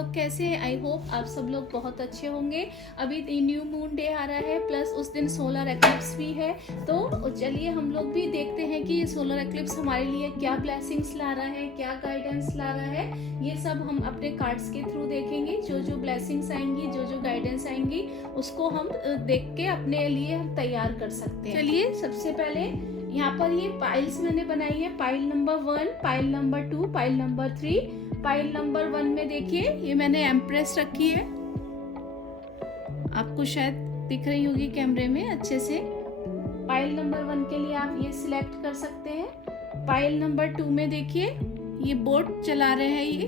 लोग कैसे हैं? आई होप आप सब लोग बहुत अच्छे होंगे। अभी न्यू मून डे आ रहा है, प्लस उस दिन सोलर एक्लिप्स भी है। तो चलिए हम लोग भी देखते हैं कि ये सोलर एक्लिप्स हमारे लिए क्या ब्लेसिंग्स ला रहा है, क्या गाइडेंस ला रहा है। ये सब हम अपने कार्ड्स के थ्रू देखेंगे। जो जो ब्लेसिंग्स आएंगी, जो जो गाइडेंस आएंगी, उसको हम देख के अपने लिए हम तैयार कर सकते हैं। चलिए सबसे पहले यहाँ पर ये पाइल्स मैंने बनाई है। Pile number 1, pile number 2, pile number 3। Pile number 1 में देखिए ये मैंने एम्प्रेस रखी है, आपको शायद दिख रही होगी कैमरे में अच्छे से। पाइल नंबर 1 के लिए आप ये सिलेक्ट कर सकते हैं। पाइल नंबर 2 में देखिए ये बोट चला रहे हैं ये।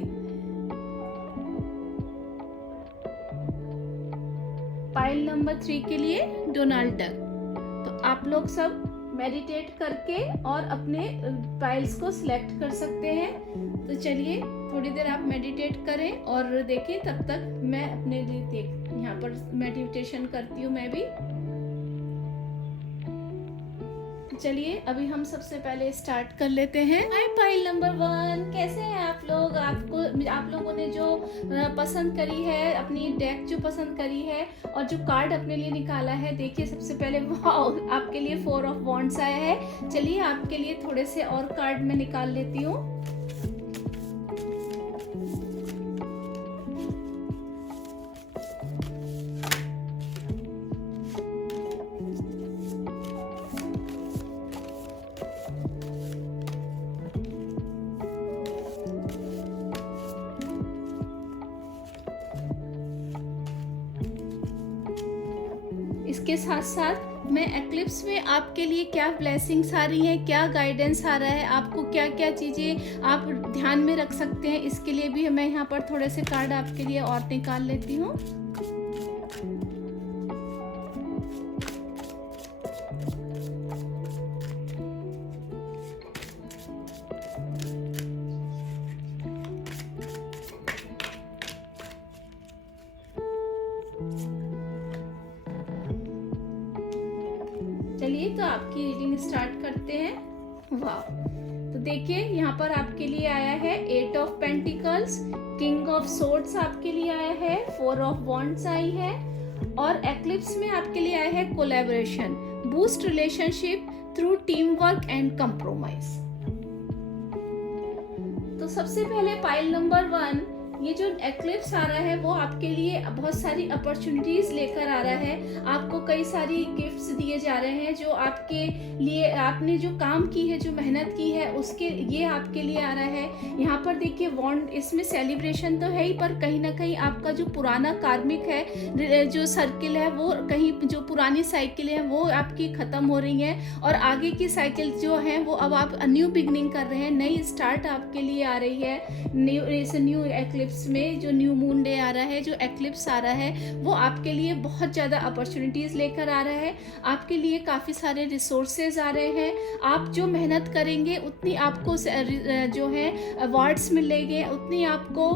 पाइल नंबर 3 के लिए डोनाल्ड डक। तो आप लोग सब मेडिटेट करके और अपने पाइल्स को सिलेक्ट कर सकते हैं। तो चलिए थोड़ी देर आप मेडिटेट करें और देखिए, तब तक मैं अपने लिए यहाँ पर मेडिटेशन करती हूँ मैं भी। चलिए अभी हम सबसे पहले स्टार्ट कर लेते हैं। हाय पाइल नंबर 1, कैसे हैं आप लोग? आप लोगों ने जो पसंद करी है, अपनी डेक जो पसंद करी है और जो कार्ड अपने लिए निकाला है, देखिए सबसे पहले वाओ, आपके लिए 4 ऑफ वॉन्ड्स आया है। चलिए आपके लिए थोड़े से और कार्ड मैं निकाल लेती हूँ। इसके साथ साथ मैं एक्लिप्स में आपके लिए क्या ब्लेसिंग्स आ रही हैं, क्या गाइडेंस आ रहा है, आपको क्या क्या चीज़ें आप ध्यान में रख सकते हैं, इसके लिए भी मैं यहाँ पर थोड़े से कार्ड आपके लिए और निकाल लेती हूँ। चलिए तो आपकी रीडिंग स्टार्ट करते हैं। वाह, तो देखिए यहाँ पर आपके लिए आया है 8 of pentacles, king of swords आपके लिए आया है, 4 ऑफ वॉन्ड्स आई है, और एक्लिप्स में आपके लिए आया है collaboration, boost relationship through team work and compromise. तो सबसे पहले पाइल नंबर 1, ये जो एक्लिप्स आ रहा है वो आपके लिए बहुत सारी अपॉर्चुनिटीज लेकर आ रहा है। आपको कई सारी गिफ्ट्स दिए जा रहे हैं जो आपके लिए, आपने जो काम की है, जो मेहनत की है, उसके ये आपके लिए आ रहा है। यहाँ पर देखिए वॉन्ड, इसमें सेलिब्रेशन तो है ही, पर कहीं ना कहीं आपका जो पुराना कार्मिक है, जो सर्किल है, वो कहीं, जो पुरानी साइकिल है वो आपकी खत्म हो रही है, और आगे की साइकिल जो है वो अब आप न्यू बिगनिंग कर रहे हैं, नई स्टार्ट आपके लिए आ रही है। न्यू एक्लिप्स में जो न्यू मून डे आ रहा है, जो एक्लिप्स आ रहा है, वो आपके लिए बहुत ज़्यादा अपॉर्चुनिटीज़ लेकर आ रहा है। आपके लिए काफ़ी सारे रिसोर्सेज आ रहे हैं। आप जो मेहनत करेंगे उतनी आपको जो है अवार्ड्स मिलेंगे, उतनी आपको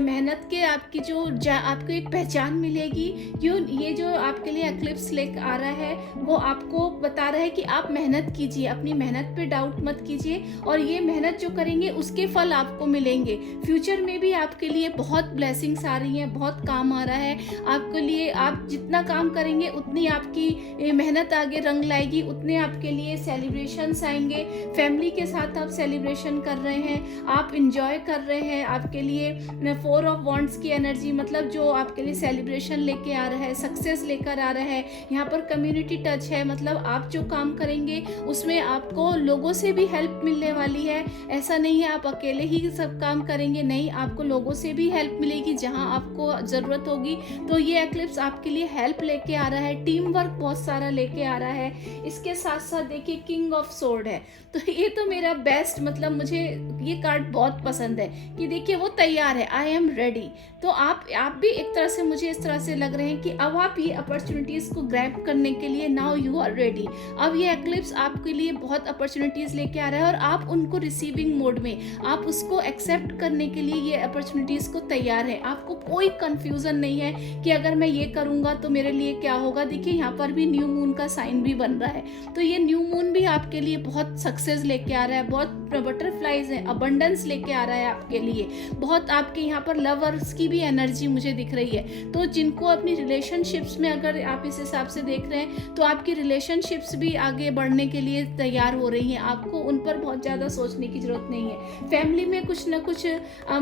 मेहनत के आपकी जो आपको एक पहचान मिलेगी। क्यों? ये जो आपके लिए एक्लिप्स लेकर आ रहा है वो आपको बता रहा है कि आप मेहनत कीजिए, अपनी मेहनत पे डाउट मत कीजिए, और ये मेहनत जो करेंगे उसके फल आपको मिलेंगे। फ्यूचर में भी आपके लिए बहुत ब्लेसिंग्स आ रही हैं, बहुत काम आ रहा है आपके लिए। आप जितना काम करेंगे उतनी आपकी मेहनत आगे रंग लाएगी, उतने आपके लिए सेलिब्रेशंस आएंगे। फैमिली के साथ आप सेलिब्रेशन कर रहे हैं, आप इंजॉय कर रहे हैं। आपके लिए 4 ऑफ वॉन्ड्स की एनर्जी, मतलब जो आपके लिए सेलिब्रेशन लेके आ रहा है, सक्सेस लेकर आ रहा है। यहाँ पर कम्युनिटी टच है, मतलब आप जो काम करेंगे उसमें आपको लोगों से भी हेल्प मिलने वाली है। ऐसा नहीं है आप अकेले ही सब काम करेंगे, नहीं, आपको लोगों से भी हेल्प मिलेगी जहां आपको ज़रूरत होगी। तो ये एक्लिप्स आपके लिए हेल्प लेके आ रहा है, टीम वर्क बहुत सारा लेके आ रहा है। इसके साथ साथ देखिए किंग ऑफ सोर्ड है, तो ये तो मेरा बेस्ट, मतलब मुझे ये कार्ड बहुत पसंद है कि देखिए वो तैयार है, आई एम रेडी। तो आप भी एक तरह से, मुझे इस तरह से लग रहे हैं कि अब आप ये अपॉर्चुनिटीज़ को ग्रैब करने के लिए नाउ यू आर रेडी। अब ये एक्लिप्स आपके लिए बहुत अपॉर्चुनिटीज़ लेके आ रहा है और आप उनको रिसीविंग मोड में, आप उसको एक्सेप्ट करने के लिए ये अपॉर्चुनिटी अपॉर्चुनिटीज़ को तैयार है। आपको कोई कंफ्यूजन नहीं है कि अगर मैं ये करूँगा तो मेरे लिए क्या होगा। देखिए यहाँ पर भी न्यू मून का साइन भी बन रहा है, तो ये न्यू मून भी आपके लिए बहुत सक्सेस लेके आ रहा है, बहुत बटरफ्लाइज है, अबंडेंस लेके आ रहा है आपके लिए। बहुत आपके यहाँ पर लवर्स की भी एनर्जी मुझे दिख रही है। तो जिनको अपनी रिलेशनशिप्स में, अगर आप इस हिसाब से देख रहे हैं, तो आपकी रिलेशनशिप्स भी आगे बढ़ने के लिए तैयार हो रही हैं। आपको उन पर बहुत ज़्यादा सोचने की जरूरत नहीं है। फैमिली में कुछ ना कुछ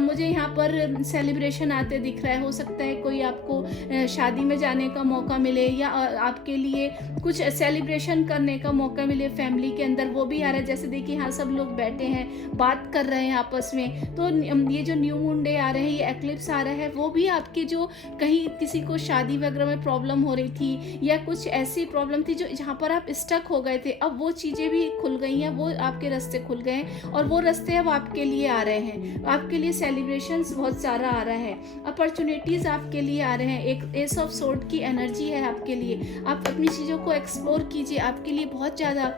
मुझे यहाँ पर सेलिब्रेशन आते दिख रहा है। हो सकता है कोई आपको शादी में जाने का मौका मिले, या आपके लिए कुछ सेलिब्रेशन करने का मौका मिले फैमिली के अंदर, वो भी आ रहा है। जैसे देखिए यहाँ सब लोग बैठे हैं, बात कर रहे हैं आपस में। तो ये जो न्यू मून डे आ रहे हैं, ये एक्लिप्स आ रहा है, वो भी आपके जो कहीं किसी को शादी वगैरह में प्रॉब्लम हो रही थी, या कुछ ऐसी प्रॉब्लम थी जो जहाँ पर आप स्टक हो गए थे, अब वो चीज़ें भी खुल गई हैं, वो आपके रास्ते खुल गए हैं, और वो रास्ते अब आपके लिए आ रहे हैं। आपके लिए सेलिब्रेशंस बहुत सारा आ रहा है, अपॉर्चुनिटीज़ आपके लिए आ रहे हैं। एक एस ऑफ सोर्ड की एनर्जी है आपके लिए। आप अपनी चीज़ों को एक्सप्लोर कीजिए, आपके लिए बहुत ज़्यादा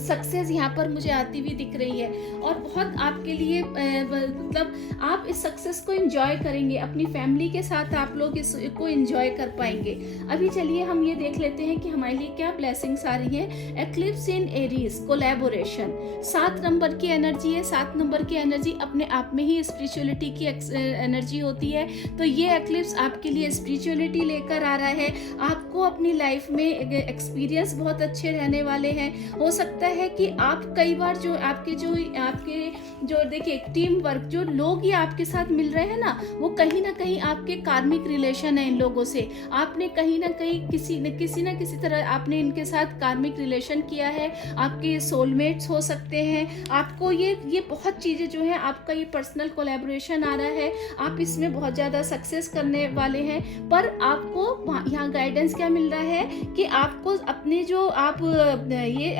सक्सेस यहाँ पर मुझे आती हुई दिख रही है, और बहुत आपके लिए मतलब आप इस सक्सेस को एंजॉय करेंगे। अपनी फैमिली के साथ आप लोग इसको एंजॉय कर पाएंगे। अभी चलिए हम ये देख लेते हैं कि हमारे लिए क्या ब्लेसिंग्स आ रही है। Eclipse in Aries, collaboration, 7 number की एनर्जी है। 7 नंबर की एनर्जी अपने आप में ही स्पिरिचुअलिटी की एनर्जी होती है। तो ये एक्लिप्स आपके लिए स्पिरिचुअलिटी लेकर आ रहा है। आपको अपनी लाइफ में एक्सपीरियंस बहुत अच्छे रहने वाले हैं। हो सकता है कि आप कई बार जो आपके जो देखिए टीम वर्क, जो लोग ये आपके साथ मिल रहे हैं ना, वो कहीं ना कहीं आपके कार्मिक रिलेशन है इन लोगों से। आपने कहीं ना कहीं किसी न किसी तरह आपने इनके साथ कार्मिक रिलेशन किया है। आपके सोलमेट्स हो सकते हैं। आपको ये बहुत चीज़ें जो है, आपका ये पर्सनल कोलैबोरेशन आ रहा है। आप इसमें बहुत ज़्यादा सक्सेस करने वाले हैं। पर आपको यहाँ गाइडेंस क्या मिल रहा है कि आपको अपने जो आप ये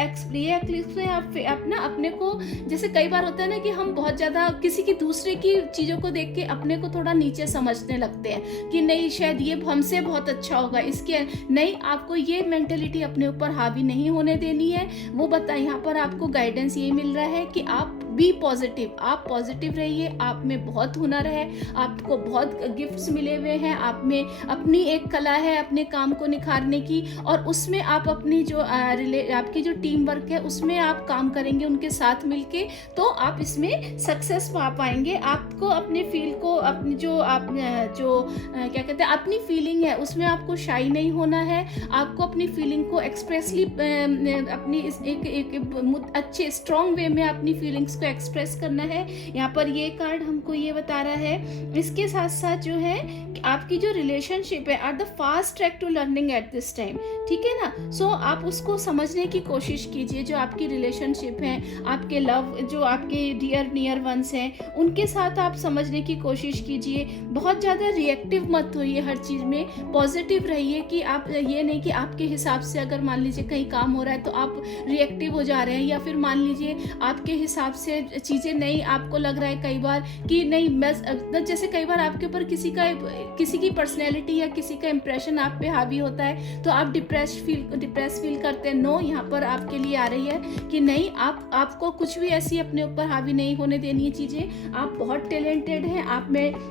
एक्लिप्स में आप अपने को, जैसे कई बार होता है ना कि हम बहुत ज़्यादा किसी की दूसरे की चीज़ों को देख के अपने को थोड़ा नीचे समझने लगते हैं कि नहीं शायद ये हमसे बहुत अच्छा होगा, इसके नहीं। आपको ये मेंटेलिटी अपने ऊपर हावी नहीं होने देनी है। वो यहाँ पर आपको गाइडेंस ये मिल रहा है कि आप बी पॉजिटिव, आप पॉजिटिव रहिए। आप में बहुत हुनर है, आपको बहुत गिफ्ट्स मिले हुए हैं, आप में अपनी एक कला है अपने काम को निखारने की, और उसमें आप अपनी जो आपकी जो टीम वर्क है उसमें आप काम करेंगे उनके साथ मिलके, तो आप इसमें सक्सेस पा पाएंगे। आपको अपने फील को, अपनी जो आप क्या कहते हैं अपनी फीलिंग है उसमें आपको शाई नहीं होना है। आपको अपनी फीलिंग को एक्सप्रेसली अपनी एक अच्छे स्ट्रॉन्ग वे में अपनी फीलिंग्स को एक्सप्रेस करना है। यहाँ पर ये कार्ड हमको ये बता रहा है। इसके साथ साथ जो है कि आपकी जो रिलेशनशिप है are the fast track to learning at this time, ठीक है ना। सो आप उसको समझने की कोशिश कीजिए। जो आपकी रिलेशनशिप है, आपके लव, जो आपके डियर नियर वंस हैं, उनके साथ आप समझने की कोशिश कीजिए। बहुत ज़्यादा रिएक्टिव मत होइए, हर चीज़ में पॉजिटिव रहिए। कि आप ये नहीं कि आपके हिसाब से अगर मान लीजिए कहीं काम हो रहा है तो आप रिएक्टिव हो जा रहे हैं, या फिर मान लीजिए आपके हिसाब से चीज़ें नहीं, आपको लग रहा है कई बार कि नहीं बस, जैसे कई बार आपके ऊपर किसी की पर्सनैलिटी या किसी का इंप्रेशन आप पे हावी होता है तो आप डिप्रेस फील करते हैं। नो, यहाँ पर आपके लिए आ रही है कि नहीं, आपको कुछ भी ऐसी अपने ऊपर हावी नहीं होने देनी है चीज़ें। आप बहुत टैलेंटेड हैं।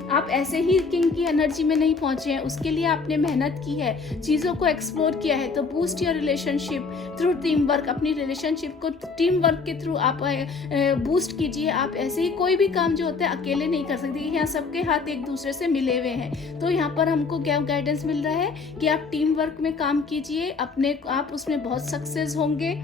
आप ऐसे ही किंग की एनर्जी में नहीं पहुंचे हैं, उसके लिए आपने मेहनत की है, चीज़ों को एक्सप्लोर किया है। तो boost your relationship through team work. अपनी रिलेशनशिप को टीम वर्क के थ्रू आप बूस्ट कीजिए। आप ऐसे ही कोई भी काम जो होता है अकेले नहीं कर सकते। यहाँ सबके हाथ एक दूसरे से मिले हुए हैं। तो यहाँ पर हमको क्या गाइडेंस मिल रहा है कि आप टीम वर्क में काम कीजिए, आप उसमें बहुत सक्सेस होंगे।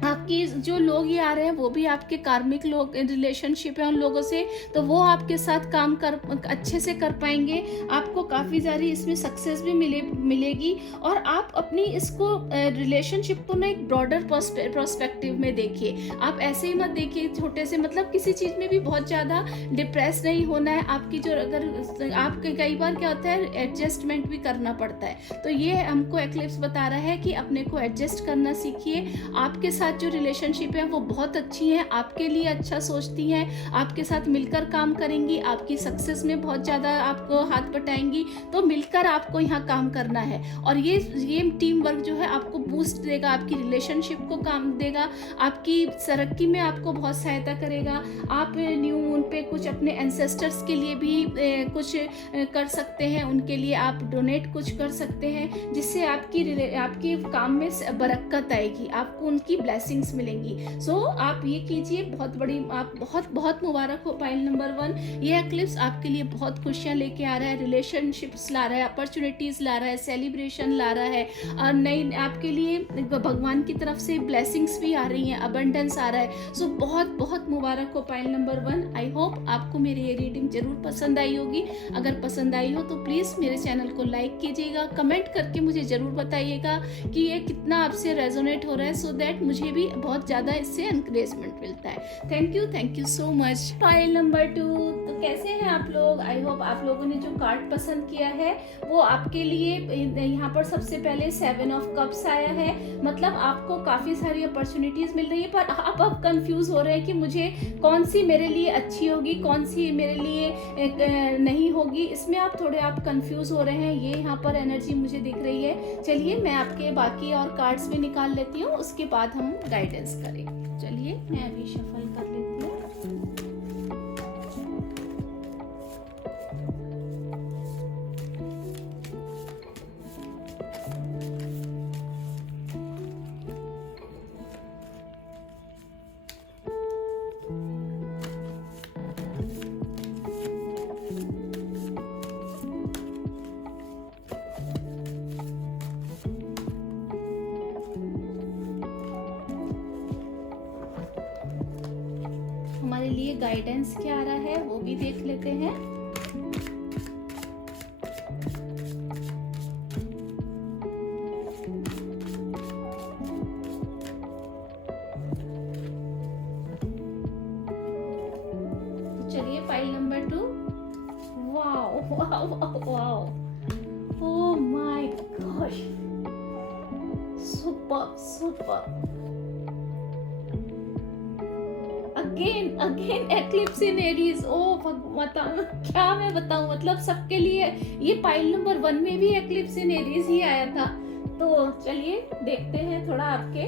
आपकी जो लोग ये आ रहे हैं वो भी आपके कार्मिक लोग रिलेशनशिप है उन लोगों से, तो वो आपके साथ काम अच्छे से कर पाएंगे। आपको काफ़ी सारी इसमें सक्सेस भी मिलेगी। और आप अपनी इसको रिलेशनशिप को ना एक ब्रॉडर पर्सपेक्टिव में देखिए। आप ऐसे ही मत देखिए छोटे से, मतलब किसी चीज़ में भी बहुत ज़्यादा डिप्रेस नहीं होना है। आपकी जो अगर आपके कई बार क्या होता है एडजस्टमेंट भी करना पड़ता है, तो ये हमको एक्लिप्स बता रहा है कि अपने को एडजस्ट करना सीखिए। आपके साथ साथ जो रिलेशनशिप है वो बहुत अच्छी है, आपके लिए अच्छा सोचती हैं, आपके साथ मिलकर काम करेंगी, आपकी सक्सेस में बहुत ज़्यादा आपको हाथ बटाएंगी। तो मिलकर आपको यहाँ काम करना है और ये टीम वर्क जो है आपको बूस्ट देगा, आपकी रिलेशनशिप को काम देगा, आपकी तरक्की में आपको बहुत सहायता करेगा। आप न्यू मून पे कुछ अपने एंसेस्टर्स के लिए भी कुछ कर सकते हैं, उनके लिए आप डोनेट कुछ कर सकते हैं, जिससे आपकी काम में बरकत आएगी, आपको उनकी ब्लेसिंग्स मिलेंगी। सो आप ये कीजिए, बहुत बड़ी आप बहुत बहुत मुबारक हो पाइल नंबर 1। ये एक्लिप्स आपके लिए बहुत खुशियाँ लेके आ रहा है, रिलेशनशिप्स ला रहा है, अपॉर्चुनिटीज़ ला रहा है, सेलिब्रेशन ला रहा है, और नई आपके लिए भगवान की तरफ से ब्लेसिंग्स भी आ रही हैं, अबंडेंस आ रहा है। सो बहुत बहुत मुबारक हो पाइल नंबर 1। आई होप आपको मेरी ये रीडिंग जरूर पसंद आई होगी। अगर पसंद आई हो तो प्लीज़ मेरे चैनल को लाइक कीजिएगा, कमेंट करके मुझे ज़रूर बताइएगा कि ये कितना आपसे रेजोनेट हो रहा है, सो दैट मुझे भी बहुत ज़्यादा इससे एनकरेजमेंट मिलता है। Thank you so much. Pile number 2, तो कैसे हैं आप लोग? आई होप आप लोगों ने जो कार्ड पसंद किया है वो आपके लिए यहाँ पर सबसे पहले 7 ऑफ कप्स आया है। मतलब आपको काफ़ी सारी अपॉर्चुनिटीज़ मिल रही है, पर आप कंफ्यूज हो रहे हैं कि मुझे कौन सी मेरे लिए अच्छी होगी, कौन सी मेरे लिए नहीं होगी। इसमें आप कंफ्यूज हो रहे हैं, ये यहाँ पर एनर्जी मुझे दिख रही है। चलिए मैं आपके बाकी और कार्ड्स भी निकाल लेती हूँ, उसके बाद हम गाइडेंस करें। चलिए मैं अभी शफल कर लेती हूँ। हमारे लिए गाइडेंस क्या आ रहा है वो भी देख लेते हैं। चलिए file number 2। Wow wow wow, oh my gosh, super. Again eclipse in Aries. ओ भगवान, क्या मैं बताऊं, मतलब सबके लिए ये पाइल नंबर 1 में भी एक्लिप्स इन एरीज ही आया था। तो चलिए देखते हैं थोड़ा आपके।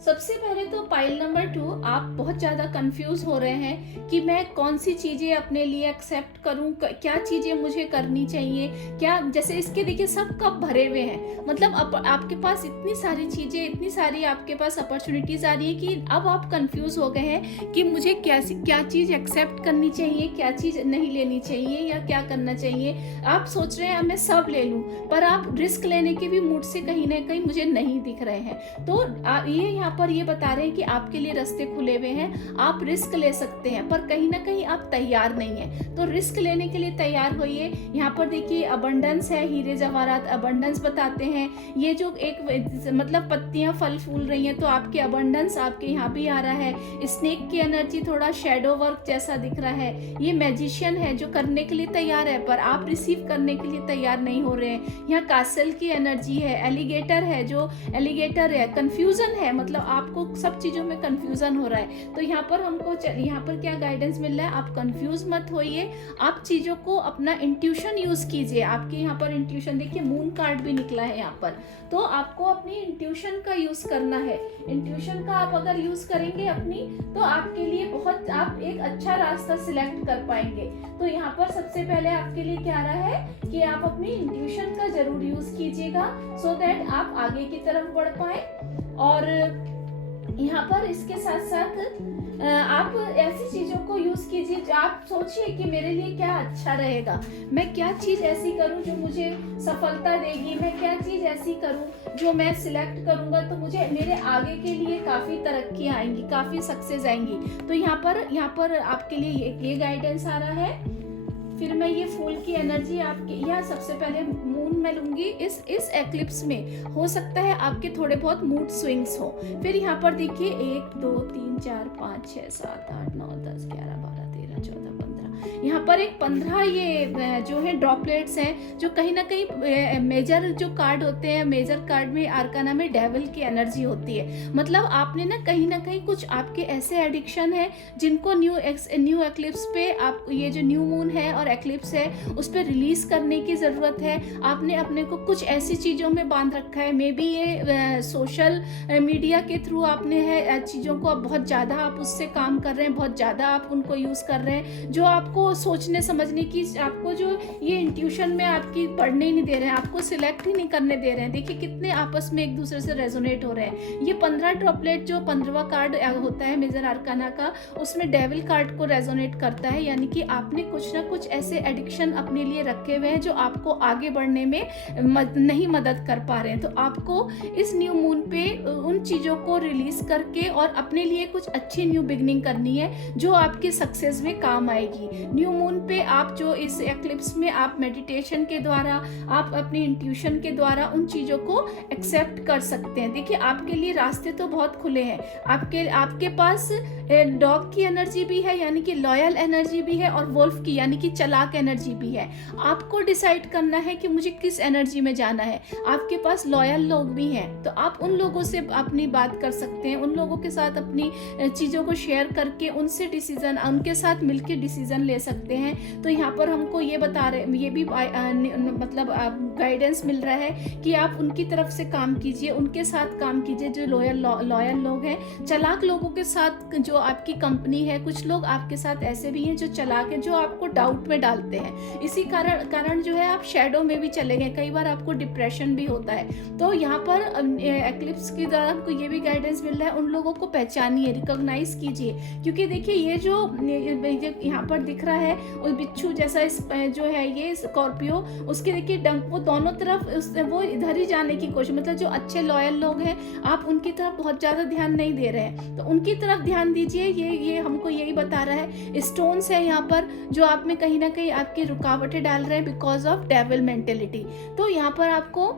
सबसे पहले तो पाइल नंबर 2, आप बहुत ज़्यादा कंफ्यूज हो रहे हैं कि मैं कौन सी चीज़ें अपने लिए एक्सेप्ट करूं, क्या चीज़ें मुझे करनी चाहिए, क्या जैसे इसके देखिए सब कप भरे हुए हैं। मतलब आपके पास इतनी सारी चीज़ें, इतनी सारी आपके पास अपॉर्चुनिटीज़ आ रही है कि अब आप कंफ्यूज हो गए हैं कि मुझे क्या चीज़ एक्सेप्ट करनी चाहिए, क्या चीज़ नहीं लेनी चाहिए, या क्या करना चाहिए। आप सोच रहे हैं अब मैं सब ले लूँ, पर आप रिस्क लेने के भी मूड से कहीं ना कहीं मुझे नहीं दिख रहे हैं। तो ये यहाँ पर ये बता रहे हैं कि आपके लिए रास्ते खुले हुए हैं, आप रिस्क ले सकते हैं, पर कहीं ना कहीं आप तैयार नहीं हैं। तो रिस्क लेने के लिए तैयार होइए। यहाँ पर देखिए अबंडेंस है, हीरे जवाहरात अबंडेंस बताते हैं। ये जो एक मतलब पत्तियां फल फूल रही हैं, तो आपके अबंडेंस आपके यहाँ भी आ रहा है। स्नेक की एनर्जी थोड़ा शेडो वर्क जैसा दिख रहा है। ये मैजिशियन है जो करने के लिए तैयार है, पर आप रिसीव करने के लिए तैयार नहीं हो रहे हैं। यहाँ कासल की एनर्जी है, एलिगेटर है, जो एलिगेटर है, कंफ्यूजन है, मतलब आपको सब चीजों में कंफ्यूजन हो रहा है। तो यहाँ पर हमको यहाँ पर क्या गाइडेंस मिल रहा है, आप कंफ्यूज मत होइए, आप चीजों को अपना इंट्यूशन यूज कीजिए। आपके यहाँ पर इंट्यूशन देखिए, मून कार्ड भी निकला है यहाँ पर। तो आपको अपनी इंट्यूशन का यूज करना है। इंट्यूशन का आप अगर यूज करेंगे अपनी, तो आपके लिए बहुत आप एक अच्छा रास्ता सिलेक्ट कर पाएंगे। तो यहाँ पर सबसे पहले आपके लिए क्या रहा है कि आप अपनी इंट्यूशन का जरूर यूज कीजिएगा, सो दैट आप आगे की तरफ बढ़ पाए। और यहाँ पर इसके साथ साथ आप ऐसी चीजों को यूज कीजिए जो आप सोचिए कि मेरे लिए क्या अच्छा रहेगा, मैं क्या चीज ऐसी करूं जो मुझे सफलता देगी, मैं क्या चीज ऐसी करूं जो मैं सिलेक्ट करूंगा तो मुझे मेरे आगे के लिए काफी तरक्की आएंगी, काफी सक्सेस आएंगी। तो यहाँ पर आपके लिए ये गाइडेंस आ रहा है। फिर मैं ये फूल की एनर्जी आपके यहाँ सबसे पहले मून में लूंगी। इस एक्लिप्स में हो सकता है आपके थोड़े बहुत मूड स्विंग्स हो। फिर यहाँ पर देखिए 1 2 3 4 5 6 7 8 9 10 11 12 13 14 15 यहाँ पर एक 15 ये जो है ड्रॉपलेट्स हैं जो कहीं ना कहीं मेजर जो कार्ड होते हैं, मेजर कार्ड में आर्काना में डेविल की एनर्जी होती है। मतलब आपने ना कहीं कुछ आपके ऐसे एडिक्शन है जिनको न्यू एक्लिप्स पे आप ये जो न्यू मून है और एक्लिप्स है उस पर रिलीज करने की ज़रूरत है। आपने अपने को कुछ ऐसी चीज़ों में बांध रखा है, मे बी ये सोशल मीडिया के थ्रू आपने है चीज़ों को बहुत ज़्यादा आप उससे काम कर रहे हैं, बहुत ज़्यादा आप उनको यूज़ कर रहे हैं जो आपको सोचने समझने की, आपको जो ये इंट्यूशन में आपकी पढ़ने ही नहीं दे रहे हैं, आपको सिलेक्ट ही नहीं करने दे रहे हैं। देखिए कितने आपस में एक दूसरे से रेजोनेट हो रहे हैं। ये 15 ड्रॉपलेट जो 15वां कार्ड होता है मेजर आर्काना का, उसमें डेविल कार्ड को रेजोनेट करता है, यानी कि आपने कुछ ना कुछ ऐसे एडिक्शन अपने लिए रखे हुए हैं जो आपको आगे बढ़ने में नहीं मदद कर पा रहे हैं। तो आपको इस न्यू मून पे उन चीज़ों को रिलीज करके और अपने लिए कुछ अच्छी न्यू बिगनिंग करनी है जो आपके सक्सेस में काम आएगी। न्यू मून पे आप जो इस एक्लिप्स में आप मेडिटेशन के द्वारा, आप अपनी इंट्यूशन के द्वारा उन चीज़ों को एक्सेप्ट कर सकते हैं। देखिए आपके लिए रास्ते तो बहुत खुले हैं। आपके पास डॉग की एनर्जी भी है, यानी कि लॉयल एनर्जी भी है, और वुल्फ की यानी कि चालाक एनर्जी भी है। आपको डिसाइड करना है कि मुझे किस एनर्जी में जाना है। आपके पास लॉयल लोग भी हैं तो आप उन लोगों से अपनी बात कर सकते हैं, उन लोगों के साथ अपनी चीज़ों को शेयर करके उनसे डिसीजन, उनके साथ मिलकर डिसीजन ले सकते हैं। तो यहाँ पर हमको ये बता रहे, ये भी मतलब गाइडेंस मिल रहा है कि आप उनकी तरफ से काम कीजिए, उनके साथ काम कीजिए जो लॉयल लोग हैं। चालाक लोगों के साथ जो आपकी कंपनी है, कुछ लोग आपके साथ ऐसे भी हैं जो चालाक है, जो आपको डाउट में डालते हैं। इसी कारण जो है आप शैडो में भी चले गए, कई बार आपको डिप्रेशन भी होता है। तो यहाँ पर एक्लिप्स के दौरान आपको ये भी गाइडेंस मिल रहा है, उन लोगों को पहचानिए, रिकॉग्नाइज कीजिए। क्योंकि देखिए ये जो यहाँ पर दिख रहा है उस बिच्छू जैसा जो है ये स्कॉर्पियो, उसके देखिए डंक, वो दोनों तरफ वो इधर ही जाने की कोशिश, मतलब जो अच्छे लॉयल लोग हैं आप उनकी तरफ बहुत ज़्यादा ध्यान नहीं दे रहे हैं, तो उनकी तरफ ध्यान दीजिए। ये हमको यही बता रहा है। स्टोन्स है यहाँ पर जो आप में कहीं ना कहीं आपकी रुकावटें डाल रहे हैं बिकॉज ऑफ डेविल मेंटेलिटी। तो यहाँ पर आपको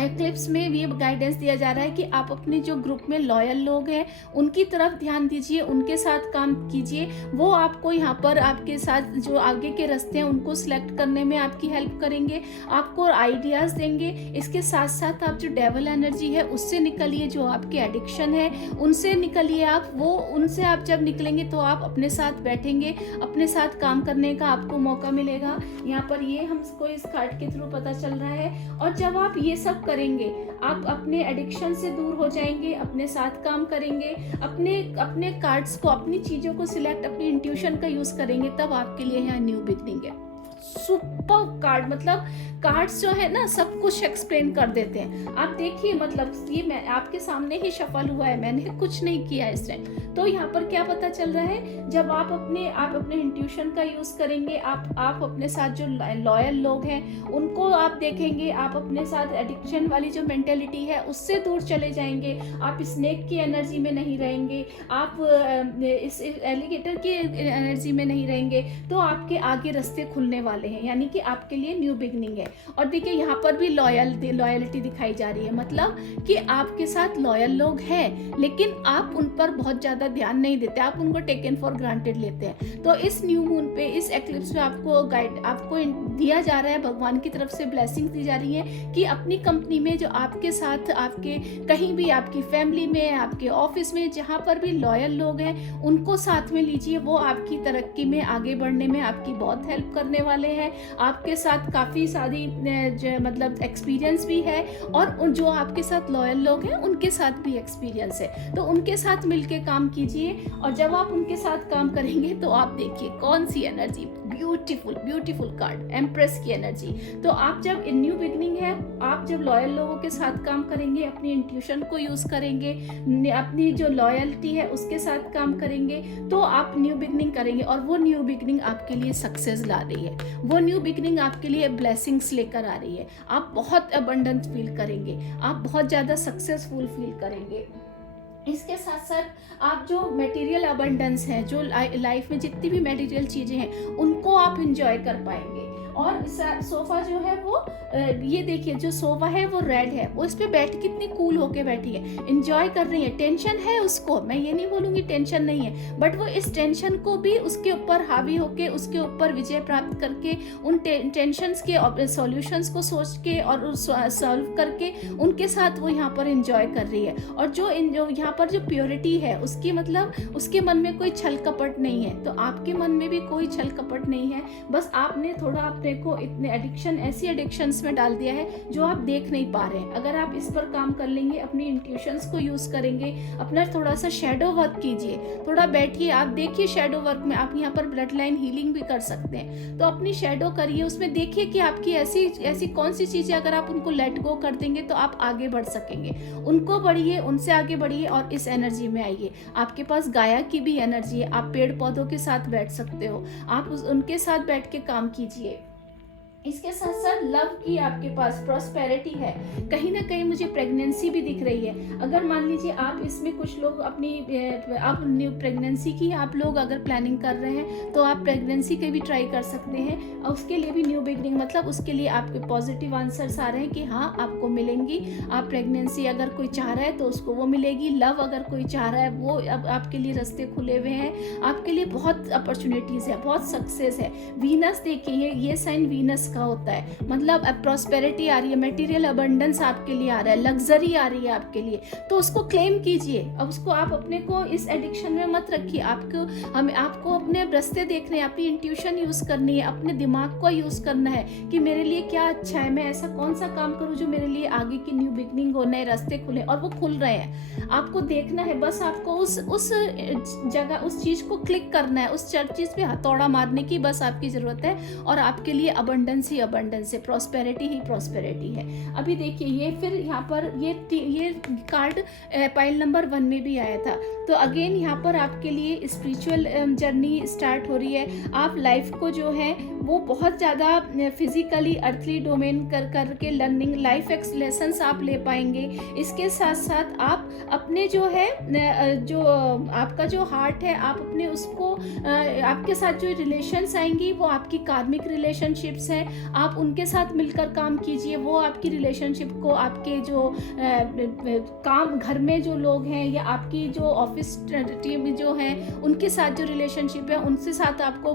एक्लिप्स में ये गाइडेंस दिया जा रहा है कि आप अपने जो ग्रुप में लॉयल लोग हैं उनकी तरफ ध्यान दीजिए, उनके साथ काम कीजिए। वो आपको यहाँ पर आपके साथ जो आगे के रास्ते हैं उनको सिलेक्ट करने में आपकी हेल्प करेंगे, आपको आइडियाज़ देंगे। इसके साथ साथ आप जो डेविल एनर्जी है उससे निकलिए, जो आपके एडिक्शन है उनसे निकलिए आप। वो उनसे आप जब निकलेंगे तो आप अपने साथ बैठेंगे, अपने साथ काम करने का आपको मौका मिलेगा। यहाँ पर ये हमको इस कार्ड के थ्रू पता चल रहा है। और जब आप ये सब करेंगे आप अपने एडिक्शन से दूर हो जाएंगे, अपने साथ काम करेंगे, अपने कार्ड्स को, अपनी चीज़ों को सिलेक्ट, अपनी इंट्यूशन का यूज़ करेंगे, तब आपके लिए यहाँ न्यू बिगनिंग है। सुपर कार्ड, मतलब कार्ड्स जो है ना सब कुछ एक्सप्लेन कर देते हैं। आप देखिए, मतलब ये मैं आपके सामने ही शफल हुआ है, मैंने कुछ नहीं किया इसमें। तो यहाँ पर क्या पता चल रहा है, जब आप अपने इंट्यूशन का यूज़ करेंगे, आप अपने साथ जो लॉयल लोग हैं उनको आप देखेंगे, आप अपने साथ एडिक्शन वाली जो मेंटेलिटी है उससे दूर चले जाएंगे, आप स्नेक की एनर्जी में नहीं रहेंगे, आप इस एलिगेटर की एनर्जी में नहीं रहेंगे, तो आपके आगे रास्ते खुलने वाले हैं, यानी कि आपके लिए न्यू बिगनिंग है। और देखिए यहाँ पर भी लॉयल्टी दिखाई जा रही है, मतलब कि आपके साथ लॉयल लोग हैं लेकिन आप उन पर बहुत ज़्यादा ध्यान नहीं देते, आप उनको टेकन फॉर ग्रांटेड लेते हैं। तो इस न्यू मून पे, इस एक्लिप्स में आपको दिया जा रहा है, भगवान की तरफ से ब्लेसिंग्स दी जा रही है कि अपनी कंपनी में जो आपके साथ, आपके कहीं भी, आपकी फैमिली में, आपके ऑफिस में, जहाँ पर भी लॉयल लोग हैं उनको साथ में लीजिए। वो आपकी तरक्की में, आगे बढ़ने में आपकी बहुत हेल्प करने वाले हैं। आपके साथ काफ़ी सारी मतलब एक्सपीरियंस भी है, और जो आपके साथ लॉयल लोग हैं उनके साथ भी एक्सपीरियंस है, तो उनके साथ मिलके काम कीजिए। और जब आप उनके साथ काम करेंगे तो आप देखिए कौन सी एनर्जी, ब्यूटीफुल कार्ड, एम्प्रेस की एनर्जी। तो आप जब न्यू बिगनिंग है, आप जब लॉयल लोगों के साथ काम करेंगे, अपनी इंट्यूशन को यूज़ करेंगे, अपनी जो लॉयल्टी है उसके साथ काम करेंगे, तो आप न्यू बिगनिंग करेंगे। और वो न्यू बिगनिंग आपके लिए सक्सेस ला रही है, वो न्यू बिगनिंग आपके लिए ब्लेसिंग्स लेकर आ रही है। आप बहुत अबंडेंस फील करेंगे, आप बहुत ज़्यादा सक्सेसफुल फील करेंगे। इसके साथ साथ आप जो मटेरियल अबंडेंस है, जो लाइफ में जितनी भी मटेरियल चीज़ें हैं उनको आप इंजॉय कर पाएंगे। और सोफा जो है वो ये देखिए जो सोफा है वो रेड है, वो इस पे बैठ कितनी कूल होके बैठी है, एंजॉय कर रही है। टेंशन है उसको, मैं ये नहीं बोलूंगी टेंशन नहीं है, बट वो इस टेंशन को भी उसके ऊपर हावी होके उसके ऊपर विजय प्राप्त करके उन टेंशन्स के सॉल्यूशंस को सोच के और सॉल्व करके उनके साथ वो यहाँ पर एंजॉय कर रही है। और जो यहाँ पर जो प्योरिटी है उसकी मतलब उसके मन में कोई छल कपट नहीं है, तो आपके मन में भी कोई छल कपट नहीं है। बस आपने थोड़ा अपने को इतने ऐसी एडिक्शंस में डाल दिया है जो आप देख नहीं पा रहे हैं। अगर आप इस पर काम कर लेंगे, अपनी इंट्यूशंस को यूज करेंगे, अपना थोड़ा सा शेडो वर्क कीजिए, थोड़ा बैठिए, आप देखिए शेडो वर्क में आप यहाँ पर ब्लड लाइन हीलिंग भी कर सकते हैं। तो अपनी शेडो करिए, उसमें देखिए कि आपकी ऐसी कौन सी चीजें अगर आप उनको लेट गो कर देंगे तो आप आगे बढ़ सकेंगे। उनको बढ़िए, उनसे आगे बढ़िए और इस एनर्जी में आइए। आपके पास गाया की भी एनर्जी है, आप पेड़ पौधों के साथ बैठ सकते हो, आप उनके साथ बैठ के काम कीजिए। इसके साथ साथ लव की आपके पास प्रॉस्पेरिटी है। कहीं ना कहीं मुझे प्रेगनेंसी भी दिख रही है। अगर मान लीजिए आप इसमें कुछ लोग अपनी आप न्यू प्रेगनेंसी की आप लोग अगर प्लानिंग कर रहे हैं तो आप प्रेगनेंसी के भी ट्राई कर सकते हैं, और उसके लिए भी न्यू बिगनिंग, मतलब उसके लिए आपके पॉजिटिव आंसर्स आ रहे हैं कि हाँ आपको मिलेंगी। आप प्रेगनेंसी अगर कोई चाह रहा है तो उसको वो मिलेगी। लव अगर कोई चाह रहा है वो अब आपके लिए रास्ते खुले हुए हैं, आपके लिए बहुत अपॉर्चुनिटीज है, बहुत सक्सेस है। वीनस देखिए, ये साइन वीनस का होता है, मतलब प्रॉस्पेरिटी आ रही है, मटेरियल अबंडेंस आपके लिए आ रहा है, लग्जरी आ रही है आपके लिए, तो उसको क्लेम कीजिए। अब उसको आप अपने को इस एडिक्शन में मत रखिए। आपको अपने रास्ते देखने हैं, अपनी इंट्यूशन यूज करनी है, अपने दिमाग को यूज करना है कि मेरे लिए क्या अच्छा है, मैं ऐसा कौन सा काम करूं जो मेरे लिए आगे की न्यू बिगनिंग हो, नए रास्ते खुले, और वो खुल रहे हैं। आपको देखना है, बस आपको उस जगह उस चीज को क्लिक करना है, उस चीज पे हथौड़ा मारने की बस आपकी जरूरत है, और आपके लिए अबंडेंस ही अबंडेंस है, प्रॉस्पेरिटी ही प्रॉस्पेरिटी है। अभी देखिए ये फिर यहाँ पर ये कार्ड पाइल नंबर 1 में भी आया था। तो अगेन यहाँ पर आपके लिए स्पिरिचुअल जर्नी स्टार्ट हो रही है। आप लाइफ को जो है वो बहुत ज़्यादा फिजिकली अर्थली डोमेन करके लर्निंग लाइफ लेसन्स आप ले पाएंगे। इसके साथ साथ आप अपने जो है जो आपका जो हार्ट है, आप अपने उसको आपके साथ जो रिलेशंस आएंगी वो आपकी कार्मिक रिलेशनशिप्स हैं, आप उनके साथ मिलकर काम कीजिए। वो आपकी रिलेशनशिप को आपके जो काम घर में जो लोग हैं या आपकी जो ऑफिस टीम जो है उनके साथ जो रिलेशनशिप है उनसे साथ आपको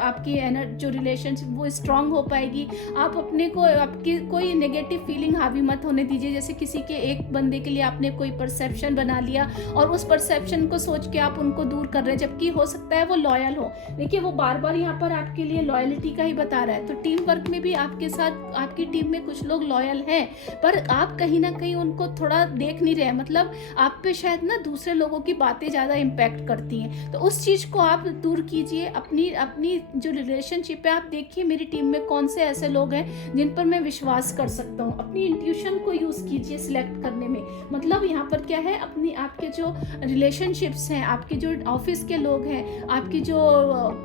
आपकी जो रिलेशनशिप वो स्ट्रांग हो पाएगी। आप अपने को आपकी कोई नेगेटिव फीलिंग हावी मत होने दीजिए। जैसे किसी के एक बंदे के लिए आपने कोई परसेप्शन बना लिया और उस परसेप्शन को सोच के आप उनको दूर कर रहे हैं, जबकि हो सकता है वो लॉयल हो। देखिए वो बार बार यहाँ पर आपके लिए लॉयल्टी का ही बता रहा है। तो टीम वर्क में भी आपके साथ आपकी टीम में कुछ लोग लॉयल हैं, पर आप कहीं ना कहीं उनको थोड़ा देख नहीं रहे, मतलब आप पे शायद ना दूसरे लोगों की बातें ज़्यादा इम्पैक्ट करती हैं। तो उस चीज़ को आप दूर कीजिए। अपनी जो रिलेशनशिप है आप देखिए मेरी टीम में कौन से ऐसे लोग हैं जिन पर मैं विश्वास कर सकता हूँ। अपनी इंट्यूशन को यूज़ कीजिए सिलेक्ट करने में। मतलब यहाँ पर क्या है, अपनी आपके जो रिलेशनशिप्स हैं, आपके जो ऑफिस के लोग हैं, आपकी जो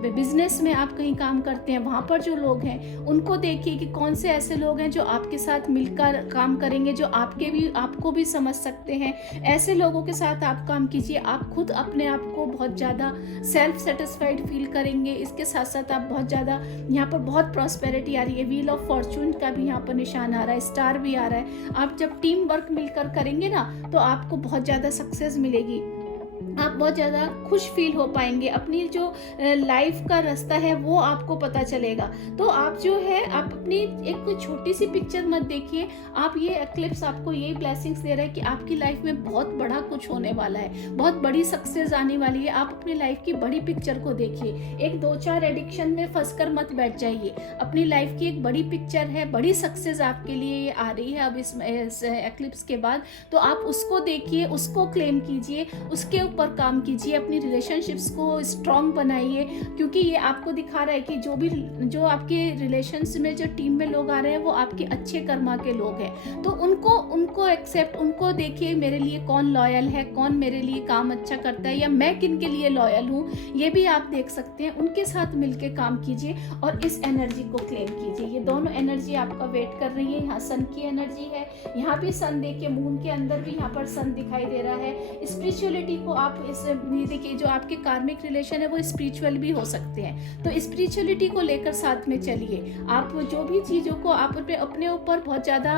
बिजनेस में आप कहीं काम करते हैं वहाँ पर जो लोग हैं उनको देखिए कि कौन से ऐसे लोग हैं जो आपके साथ मिलकर काम करेंगे, जो आपको भी समझ सकते हैं। ऐसे लोगों के साथ आप काम कीजिए। आप खुद अपने आप को बहुत ज़्यादा सेल्फ सेटिस्फाइड फील करेंगे। इसके साथ साथ आप बहुत ज़्यादा यहाँ पर बहुत प्रॉस्पेरिटी आ रही है। व्हील ऑफ फॉर्चून का भी यहाँ पर निशान आ रहा है, स्टार भी आ रहा है। आप जब टीम वर्क मिलकर करेंगे ना तो आपको बहुत ज़्यादा सक्सेस मिलेगी, आप बहुत ज़्यादा खुश फील हो पाएंगे। अपनी जो लाइफ का रास्ता है वो आपको पता चलेगा। तो आप जो है आप अपनी एक कोई छोटी सी पिक्चर मत देखिए। आप ये एक्लिप्स आपको ये ब्लेसिंग्स दे रहा है कि आपकी लाइफ में बहुत बड़ा कुछ होने वाला है, बहुत बड़ी सक्सेस आने वाली है। आप अपनी लाइफ की बड़ी पिक्चर को देखिए। एक 2-4 एडिक्शन में फंसकर मत बैठ जाइए। अपनी लाइफ की एक बड़ी पिक्चर है, बड़ी सक्सेस आपके लिए आ रही है अब इस एक्लिप्स के बाद। तो आप उसको देखिए, उसको क्लेम कीजिए, उसके ऊपर काम कीजिए, अपनी रिलेशनशिप्स को स्ट्रॉन्ग बनाइए। क्योंकि ये आपको दिखा रहा है कि जो आपके रिलेशंस में जो टीम में लोग आ रहे हैं वो आपके अच्छे कर्मा के लोग हैं। तो उनको एक्सेप्ट, उनको देखिए मेरे लिए कौन लॉयल है, कौन मेरे लिए काम अच्छा करता है, या मैं किन के लिए लॉयल हूँ, ये भी आप देख सकते हैं। उनके साथ मिलके काम कीजिए और इस एनर्जी को क्लेम कीजिए। ये दोनों एनर्जी आपका वेट कर रही है। यहाँ सन की एनर्जी है, यहाँ भी सन देखिए, मून के अंदर भी यहाँ पर सन दिखाई दे रहा है। स्पिरिचुअलिटी को आप इस ये देखिए जो आपके कार्मिक रिलेशन है वो स्पिरिचुअल भी हो सकते हैं, तो स्पिरिचुअलिटी को लेकर साथ में चलिए। आप जो भी चीज़ों को आप अपने ऊपर बहुत ज़्यादा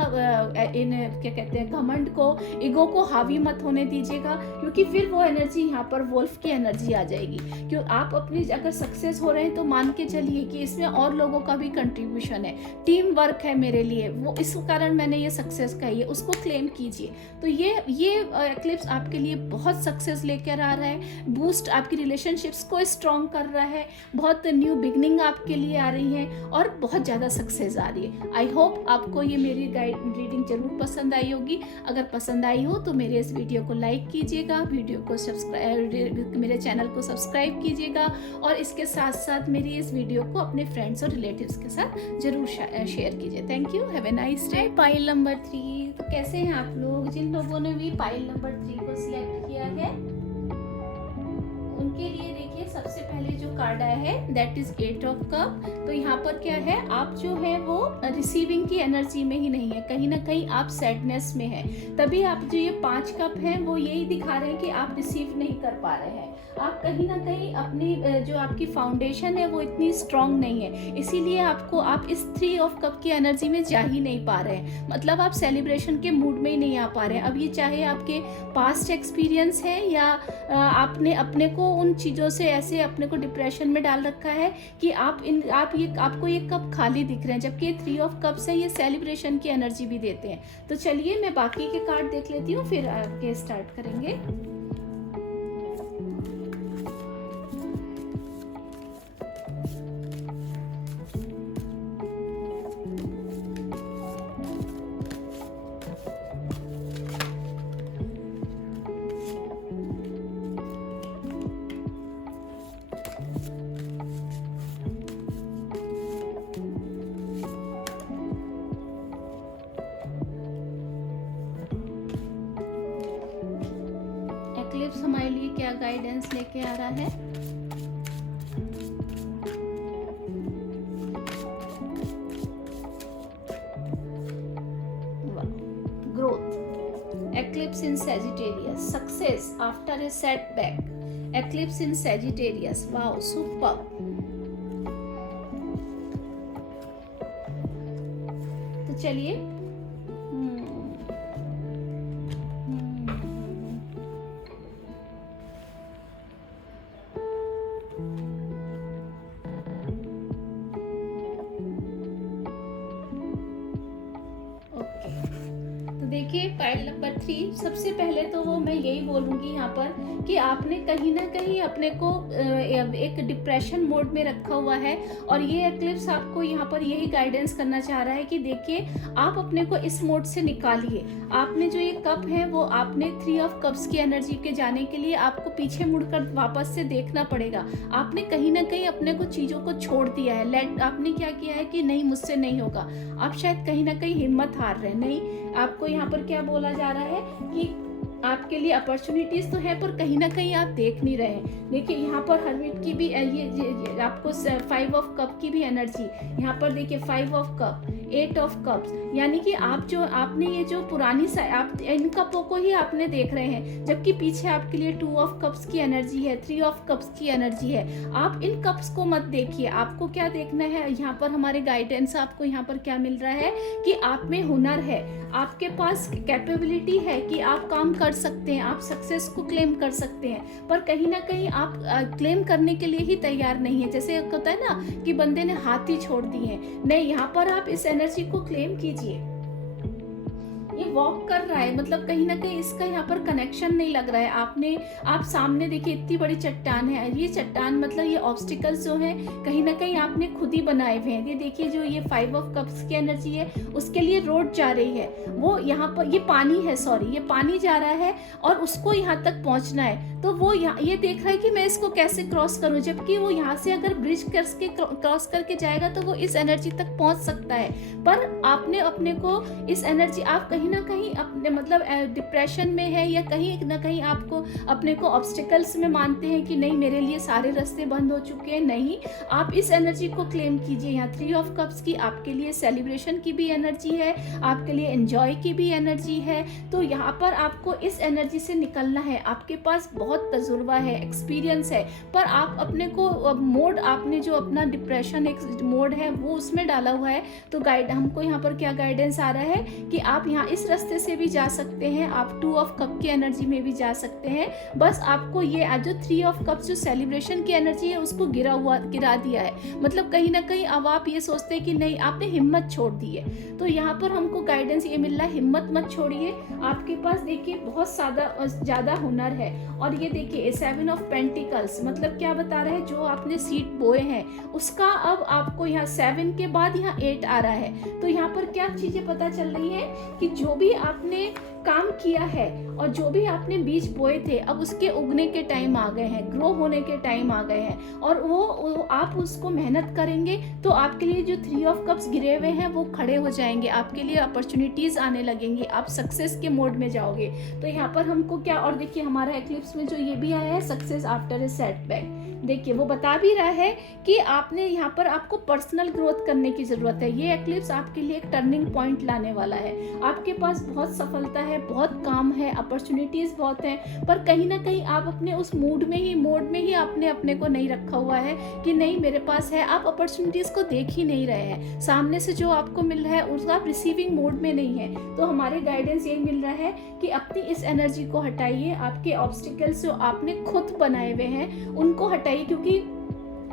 इन क्या कहते हैं घमंड को, ईगो को हावी मत होने दीजिएगा, क्योंकि फिर वो एनर्जी यहाँ पर वोल्फ की एनर्जी आ जाएगी। क्यों आप अपनी अगर सक्सेस हो रहे हैं तो मान के चलिए कि इसमें और लोगों का भी कंट्रीब्यूशन है, टीम वर्क है मेरे लिए, वो इस कारण मैंने ये सक्सेस कही है, उसको क्लेम कीजिए। तो ये एक्लिप्स आपके लिए बहुत सक्सेस लेकर आ रहा है, बूस्ट आपकी रिलेशनशिप्स को स्ट्रॉन्ग कर रहा है, बहुत न्यू बिगनिंग आपके लिए आ रही है और बहुत ज़्यादा सक्सेस आ रही है। आई होप आपको ये मेरी गाइड रीडिंग जरूर पसंद आई होगी। अगर पसंद आई हो तो मेरे इस वीडियो को लाइक कीजिएगा, वीडियो को सब्सक्राइब, मेरे चैनल को सब्सक्राइब कीजिएगा और इसके साथ साथ मेरी इस वीडियो को अपने फ्रेंड्स और रिलेटिव्स के साथ जरूर शेयर कीजिए। Thank you, have a nice day. Pile number 3, तो कैसे हैं आप लोग? जिन लोगों ने भी पाइल नंबर 3 को सिलेक्ट किया है उनके लिए देखिए सबसे पहले जो कार्ड आया है दैट इज 8 ऑफ कप। तो यहाँ पर क्या है, आप जो है वो रिसीविंग की एनर्जी में ही नहीं है, कहीं ना कहीं आप सैडनेस में है, तभी आप जो ये 5 कप हैं वो यही दिखा रहे हैं कि आप रिसीव नहीं कर पा रहे हैं। आप कहीं ना कहीं अपनी जो आपकी फाउंडेशन है वो इतनी स्ट्रांग नहीं है, इसीलिए आप इस 3 ऑफ कप की एनर्जी में जा ही नहीं पा रहे हैं, मतलब आप सेलिब्रेशन के मूड में ही नहीं आ पा रहे हैं। अब ये चाहे आपके पास्ट एक्सपीरियंस है या आपने अपने को उन चीज़ों से ऐसे अपने को डिप्रेशन में डाल रखा है कि आपको ये कप खाली दिख रहे हैं, जबकि ये 3 ऑफ कप्स हैं, ये सेलिब्रेशन की एनर्जी भी देते हैं। तो चलिए मैं बाकी के कार्ड देख लेती हूँ, फिर आपके स्टार्ट करेंगे। एक्लिप्स हमारे लिए क्या गाइडेंस लेके आ रहा है? Growth, eclipse in Sagittarius, success after a setback, eclipse in Sagittarius, wow super. तो चलिए देखिए पाइल नंबर 3, सबसे पहले तो वो मैं यही बोलूँगी यहाँ पर कि आपने कहीं ना कहीं अपने को एक डिप्रेशन मोड में रखा हुआ है, और ये एक्लिप्स आपको यहाँ पर यही गाइडेंस करना चाह रहा है कि देखिए आप अपने को इस मोड से निकालिए। आपने जो ये कप है वो आपने 3 ऑफ कप्स की एनर्जी के जाने के लिए आपको पीछे मुड़कर वापस से देखना पड़ेगा। आपने कहीं ना कहीं अपने को चीज़ों को छोड़ दिया है, आपने क्या किया है कि नहीं मुझसे नहीं होगा, आप शायद कहीं ना कहीं हिम्मत हार रहे हैं। नहीं, आपको यहाँ पर क्या बोला जा रहा है कि आपके लिए अपॉर्चुनिटीज तो है पर कहीं ना कहीं आप देख नहीं रहे हैं। देखिए यहाँ पर हर्मिट की भी ये आपको 5 ऑफ कप की भी एनर्जी यहाँ पर देखिए, 5 ऑफ कप, 8 ऑफ कप्स, यानी कि आपने ये जो पुरानी आप इन कपों को ही आपने देख रहे हैं, जबकि पीछे आपके लिए 2 ऑफ कप्स की एनर्जी है, 3 ऑफ कप्स की एनर्जी है। आप इन कप्स को मत देखिए, आपको क्या देखना है, यहाँ पर हमारे गाइडेंस आपको यहाँ पर क्या मिल रहा है कि आप में हुनर है, आपके पास कैपेबिलिटी है कि आप काम कर सकते हैं, आप सक्सेस को क्लेम कर सकते हैं, पर कहीं ना कहीं आप क्लेम करने के लिए ही तैयार नहीं है। जैसे होता है ना कि बंदे ने हाथ ही छोड़ दिए हैं, नहीं, यहाँ पर आप इस एनर्जी को क्लेम कीजिए। ये वॉक कर रहा है, मतलब कहीं ना कहीं इसका यहाँ पर कनेक्शन नहीं लग रहा है। आप सामने देखिए इतनी बड़ी चट्टान है, ये चट्टान मतलब ये ऑब्स्टिकल्स जो है कहीं ना कहीं आपने खुद ही बनाए हुए हैं। ये देखिए जो ये 5 ऑफ कप्स की एनर्जी है उसके लिए रोड जा रही है, वो यहाँ पर ये पानी है, सॉरी ये पानी जा रहा है और उसको यहाँ तक पहुँचना है, तो वो ये देख रहा है कि मैं इसको कैसे क्रॉस करूँ, जबकि वो यहाँ से अगर ब्रिज करके क्रॉस करके जाएगा तो वो इस एनर्जी तक पहुँच सकता है। पर आपने अपने को इस एनर्जी, आप कहीं कहीं ना कहीं अपने मतलब डिप्रेशन में है, या कहीं ना कहीं आपको अपने को ऑब्स्टिकल्स में मानते हैं कि नहीं मेरे लिए सारे रास्ते बंद हो चुके हैं, नहीं, आप इस एनर्जी को क्लेम कीजिए। यहाँ 3 ऑफ कप्स की आपके लिए सेलिब्रेशन की भी एनर्जी है, आपके लिए एंजॉय की भी एनर्जी है। तो यहाँ पर आपको इस एनर्जी से निकलना है। आपके पास बहुत तजुर्बा है, एक्सपीरियंस है, पर आप अपने को मोड, आपने जो अपना डिप्रेशन एक मोड है वो उसमें डाला हुआ है। तो हमको यहाँ पर क्या गाइडेंस आ रहा है कि आप यहाँ इस रास्ते से भी जा सकते हैं, आप 2 ऑफ कप की एनर्जी में भी जा सकते हैं। बस आपको ये जो 3 ऑफ कप्स जो सेलिब्रेशन की एनर्जी है उसको गिरा दिया है। मतलब कहीं ना कहीं अब आप ये सोचते हैं कि नहीं, आपने हिम्मत छोड़ दी है। तो यहाँ पर हमको गाइडेंस ये मिल रहा है, हिम्मत मत छोड़िए। आपके पास देखिए बहुत ज़्यादा हुनर है। और ये देखिए 7 ऑफ पेंटिकल्स मतलब क्या बता रहा है, जो आपने सीड बोए हैं उसका अब आपको यहाँ 7 के बाद यहाँ 8 आ रहा है। तो यहाँ पर क्या चीज़ें पता चल रही है कि जो भी आपने काम किया है और जो भी आपने बीज बोए थे अब उसके उगने के टाइम आ गए हैं, ग्रो होने के टाइम आ गए हैं। और वो आप उसको मेहनत करेंगे तो आपके लिए जो 3 ऑफ कप्स गिरे हुए हैं वो खड़े हो जाएंगे, आपके लिए अपॉर्चुनिटीज आने लगेंगी, आप सक्सेस के मोड में जाओगे। तो यहाँ पर हमको क्या, और देखिए हमारा एक्लिप्स में जो ये भी आया है सक्सेस आफ्टर ए सेटबैक, देखिए वो बता भी रहा है कि आपने यहाँ पर आपको पर्सनल ग्रोथ करने की जरूरत है। ये एक्लिप्स आपके लिए एक टर्निंग पॉइंट लाने वाला है। आपके पास बहुत सफलता है, बहुत काम है, अपॉर्चुनिटीज बहुत हैं, पर कहीं ना कहीं आप अपने उस मोड में ही आपने अपने को नहीं रखा हुआ है कि नहीं मेरे पास है। आप अपॉर्चुनिटीज को देख ही नहीं रहे हैं, सामने से जो आपको मिल रहा है उसका आप रिसीविंग मोड में नहीं है। तो हमारे गाइडेंस यही मिल रहा है कि अपनी इस एनर्जी को हटाइए, आपके ऑब्स्टिकल्स जो आपने खुद बनाए हुए हैं उनको हटाइए, क्योंकि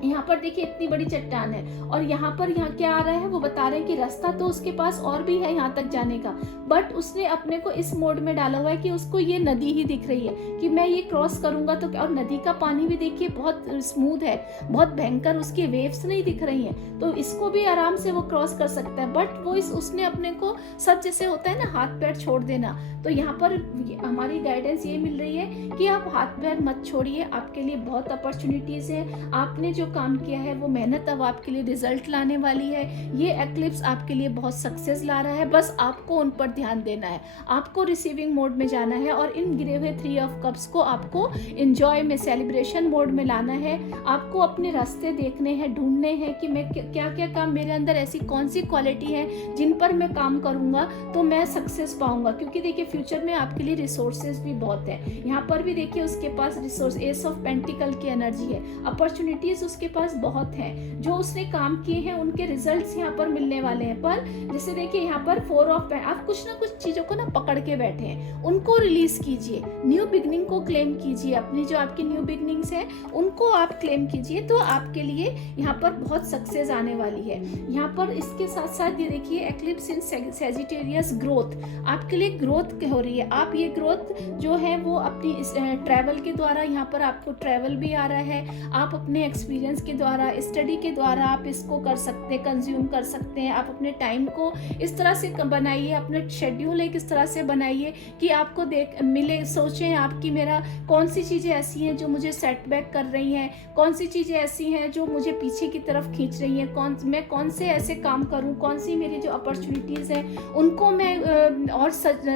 यहाँ पर देखिए इतनी बड़ी चट्टान है और यहाँ क्या आ रहा है, वो बता रहे हैं कि रास्ता तो उसके पास और भी है यहाँ तक जाने का, बट उसने अपने को इस मोड में डाला हुआ है कि उसको ये नदी ही दिख रही है कि मैं ये क्रॉस करूंगा तो, और नदी का पानी भी देखिए बहुत स्मूथ है, बहुत भयंकर, उसकी वेव्स नहीं दिख रही हैं, तो इसको भी आराम से वो क्रॉस कर सकता है। बट वो उसने अपने को सब, जैसे होता है ना हाथ पैर छोड़ देना, तो यहाँ पर हमारी गाइडेंस ये मिल रही है कि आप हाथ पैर मत छोड़िए, आपके लिए बहुत अपॉर्चुनिटीज है। आपने जो काम किया है वो मेहनत अब आपके लिए रिजल्ट लाने वाली है। ये एक्लिप्स आपके लिए बहुत सक्सेस ला रहा है, बस आपको उन पर ध्यान देना है, आपको रिसीविंग मोड में जाना है और इन गिरे हुए 3 ऑफ कप्स को आपको एंजॉय में, सेलिब्रेशन मोड में लाना है। आपको अपने रास्ते देखने हैं, ढूंढने हैं कि मैं क्या क्या काम, मेरे अंदर ऐसी कौन सी क्वालिटी है जिन पर मैं काम करूंगा तो मैं सक्सेस पाऊंगा। क्योंकि देखिए फ्यूचर में आपके लिए रिसोर्सेज भी बहुत है। यहाँ पर भी देखिए उसके पास रिसोर्स, एस ऑफ पेंटिकल की एनर्जी है, अपॉर्चुनिटीज उसके पास बहुत हैं, जो उसने काम किए हैं उनके रिजल्ट्स यहाँ पर मिलने वाले हैं। पर जैसे देखिए यहाँ पर 4 ऑफ, आप कुछ ना कुछ चीजों को ना पकड़ के बैठे हैं, उनको रिलीज कीजिए, न्यू बिगनिंग को क्लेम कीजिए, अपनी जो आपकी न्यू बिगनिंग्स हैं उनको आप क्लेम कीजिए, तो आपके लिए यहाँ पर बहुत सक्सेस आने वाली है। यहाँ पर इसके साथ साथ ये देखिए एक्लिप्स इन सैजिटेरियस, ग्रोथ, आपके लिए ग्रोथ हो रही है। आप ये ग्रोथ जो है वो अपनी ट्रैवल के द्वारा, यहाँ पर आपको ट्रैवल भी आ रहा है, आप अपने एक्सपीरियंस के द्वारा, स्टडी के द्वारा आप इसको कर सकते हैं, कंज्यूम कर सकते हैं। आप अपने टाइम को इस तरह से बनाइए, अपने शेड्यूल एक इस तरह से बनाइए कि आपको मिले, सोचें आपकी मेरा कौन सी चीज़ें ऐसी हैं जो मुझे सेटबैक कर रही हैं, कौन सी चीज़ें ऐसी हैं जो मुझे पीछे की तरफ खींच रही हैं, मैं कौन से ऐसे काम करूं, कौन सी मेरी जो अपॉर्चुनिटीज़ हैं उनको मैं और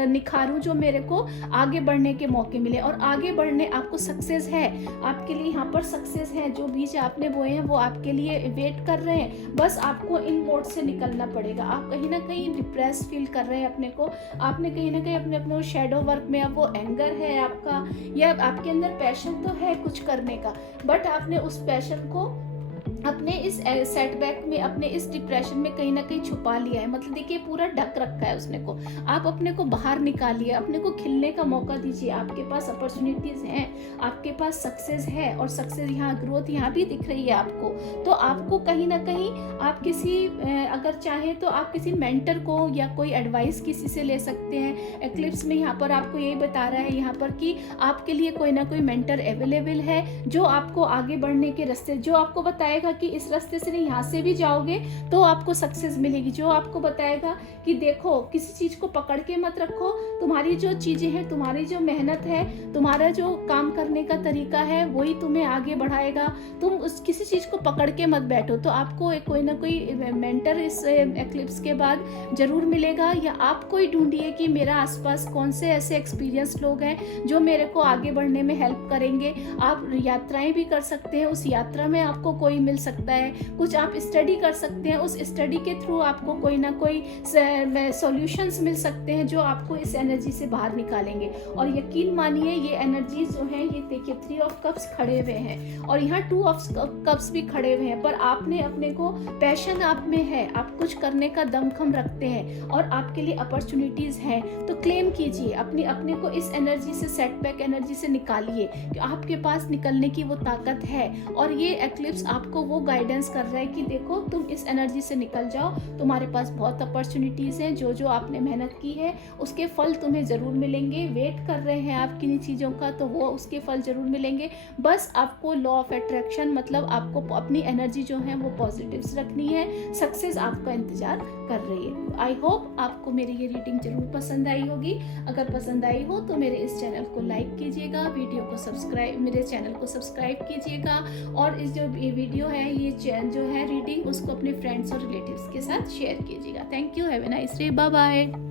निखारूं जो मेरे को आगे बढ़ने के मौके मिले। और आगे बढ़ने आपको सक्सेस है, आपके लिए यहाँ पर सक्सेस है, जो बीज आपने बोए हैं वो आपके लिए वेट कर रहे हैं। बस आपको इन मोड से निकलना पड़ेगा। आप कहीं ना कहीं डिप्रेस फील कर रहे हैं अपने को, आपने कहीं ना कहीं अपने शेडो वर्क में, अब वो एंगर है आपका, या आपके अंदर पैशन तो है कुछ करने का, बट आपने उस पैशन को अपने इस सेटबैक में, अपने इस डिप्रेशन में कहीं ना कहीं छुपा लिया है। मतलब देखिए पूरा ढक रखा है उसने को, आप अपने को बाहर निकालिए, अपने को खिलने का मौका दीजिए। आपके पास अपॉर्चुनिटीज हैं, आपके पास सक्सेस है, और सक्सेस यहाँ, ग्रोथ यहाँ भी दिख रही है आपको। तो आपको कहीं ना कहीं आप किसी, अगर चाहे तो आप किसी मेंटर को या कोई एडवाइस किसी से ले सकते हैं। एक्लिप्स में यहाँ पर आपको यही बता रहा है यहाँ पर कि आपके लिए कोई ना कोई मेंटर अवेलेबल है जो आपको आगे बढ़ने के रास्ते, जो आपको बताएगा बताएगा कि इस रास्ते से नहीं, यहाँ से भी जाओगे तो आपको सक्सेस मिलेगी। जो आपको बताएगा कि देखो किसी चीज को पकड़ के मत रखो, तुम्हारी जो चीजें हैं, तुम्हारी जो मेहनत है, तुम्हारा जो काम करने का तरीका है, वही तुम्हें आगे बढ़ाएगा। तुम उस किसी चीज को पकड़ के मत बैठो। तो आपको कोई ना कोई मेंटर इस एक्लिप्स के बाद जरूर मिलेगा, या आप कोई ढूंढिए कि मेरा आसपास कौन से ऐसे एक्सपीरियंस लोग हैं जो मेरे को आगे बढ़ने में हेल्प करेंगे। आप यात्राएं भी कर सकते हैं, उस यात्रा में आपको कोई मिल सकता है। कुछ आप स्टडी कर सकते हैं, उस स्टडी के थ्रू आपको कोई ना कोई सॉल्यूशंस मिल सकते हैं जो आपको इस एनर्जी से बाहर निकालेंगे। और यकीन मानिए ये एनर्जी जो है, ये देखिए 3 ऑफ कप्स खड़े हुए हैं और यहाँ 2 ऑफ कप्स भी खड़े हुए हैं, पर आपने अपने को, पैशन आप में है, आप कुछ करने का दमखम रखते हैं और आपके लिए अपॉर्चुनिटीज हैं, तो क्लेम कीजिए अपने को इस एनर्जी से, सेटबैक एनर्जी से निकालिए कि आपके पास निकलने की वो ताकत है। और ये एक्लिप्स आपको वो गाइडेंस कर रहा है कि देखो तुम इस एनर्जी से निकल जाओ, तुम्हारे पास बहुत अपॉर्चुनिटीज हैं, जो आपने मेहनत की है उसके फल तुम्हें जरूर मिलेंगे। वेट कर रहे हैं आप किन्हीं चीज़ों का, तो वो उसके फल जरूर मिलेंगे। बस आपको लॉ ऑफ अट्रैक्शन, मतलब आपको अपनी एनर्जी जो है वो पॉजिटिव्स रखनी है। सक्सेस आपका इंतजार कर रही है। आई होप आपको मेरी ये रीडिंग जरूर पसंद आई होगी। अगर पसंद आई हो तो मेरे इस चैनल को लाइक कीजिएगा, वीडियो को सब्सक्राइब, मेरे चैनल को सब्सक्राइब कीजिएगा, और इस जो वीडियो है, ये जो है रीडिंग, उसको अपने फ्रेंड्स और रिलेटिव्स के साथ शेयर कीजिएगा। Thank you, have a nice day, bye bye.